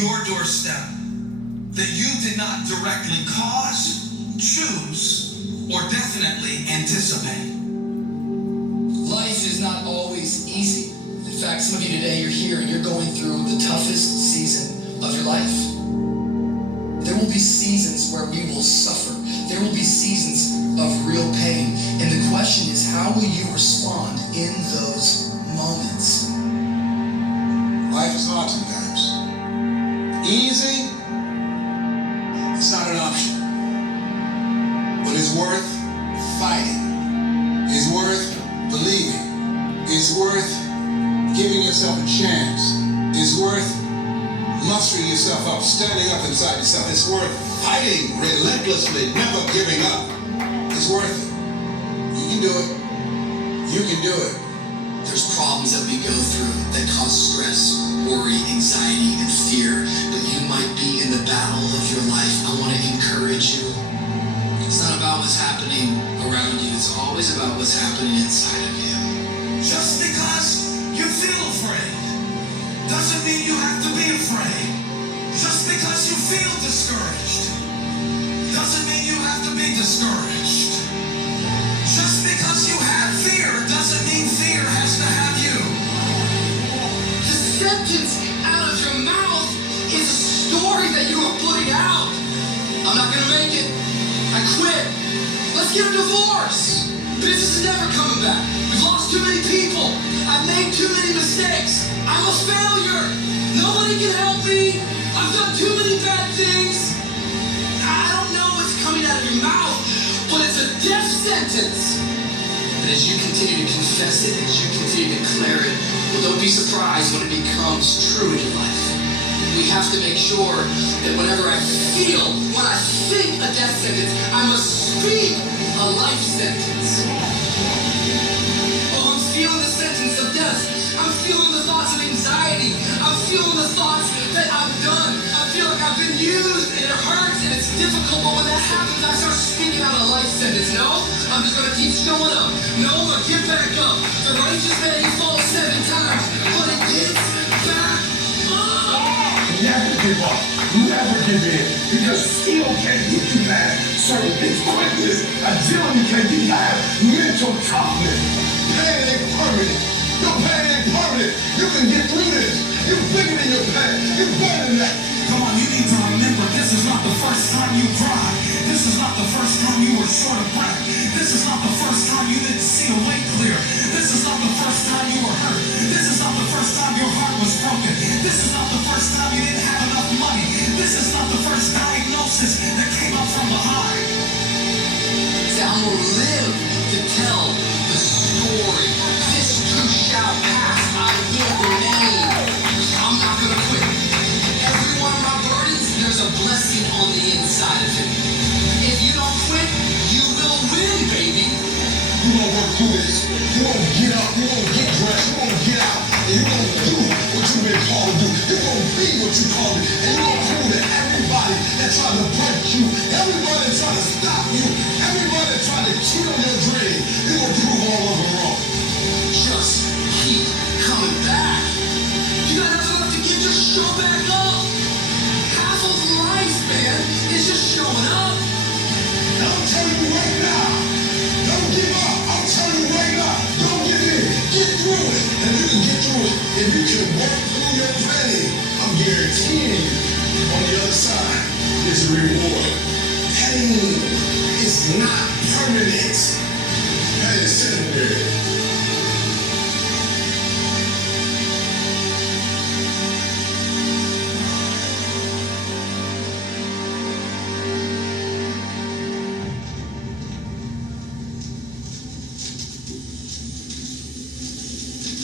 your doorstep that you did not directly cause, choose, or definitely anticipate. Life is not always easy. In fact, some of you today, you're here and you're going through the toughest season of your life. There will be seasons where we will suffer. There will be seasons of real pain. And the question is, how will you respond in those moments? Life is hard sometimes. Easy, it's not an option. But it's worth fighting. It's worth believing. It's worth giving yourself a chance. It's worth mustering yourself up, standing up inside yourself. It's worth fighting relentlessly, never giving up. It's worth it. You can do it. You can do it. There's problems that we go through that cause stress, worry, anxiety, and fear. But you might be in the battle of your life. I want to encourage you. It's not about what's happening around you. It's always about what's happening inside of you. Just because you feel afraid doesn't mean you have to be afraid. Just because you feel discouraged doesn't mean you have to be discouraged. Just because you have fear doesn't mean fear has to have you. The sentence out of your mouth is a story that you are putting out. I'm not going to make it. I quit. Let's get a divorce. Business is never coming back. We've lost too many people. I've made too many mistakes. I'm a failure. Nobody can help me. I've done too many bad things. I don't know what's coming out of your mouth, but it's a death sentence. And as you continue to confess it, as you continue to declare it, well, don't be surprised when it becomes true in your life. We have to make sure that whenever I feel, when I think a death sentence, I must speak a life sentence. Oh, I'm feeling the sentence of death. I'm feeling the thoughts of anxiety. I'm feeling the thoughts that I've done. I feel like I've been used and it hurts and it's difficult, but when that happens, I start speaking out a life sentence. No, I'm just gonna keep showing up. No, I'm gonna get back up. The righteous man, he falls 7 times, but it gets back up. Never give up. Never give in. Because skill can't get you past certain things. Quickness, agility can get you past mental toughness. Pain ain't permanent. Your pain ain't permanent. You can get through this. You're bigger than your pain. You're better than that. Come on, you need to remember this is not the first time you cried. This is not the first time you were short of breath. This is not the first time you didn't see a way clear. This is not the first time you were hurt. This is not the first time your heart was broken. This is not the first time you didn't have enough money. This is not the first diagnosis that came up from behind. See, I'm gonna live to tell the story. This too shall pass. I will remain. I'm not gonna quit. Every one of my burdens, there's a blessing on the inside of it. If you don't quit, you will win, baby. You're gonna work through this. You're gonna get up. You're gonna get dressed. You're gonna get out. And you're gonna do what you've been called to do. You're gonna be what you called to. And you're gonna prove that everybody that tried to break you, everybody that tried to stop you, everybody that tried to cheat on your dream, you're gonna prove all of them wrong. Just keep coming back. You got enough to get just show back up. Half of life, man, is just showing up. I'm telling you right now, don't give up. I'm telling you right now, don't give in. Get through it. And you can get through it if you can work through your pain. I'm guaranteeing you, on the other side is a reward. Pain is not permanent. Pain is temporary.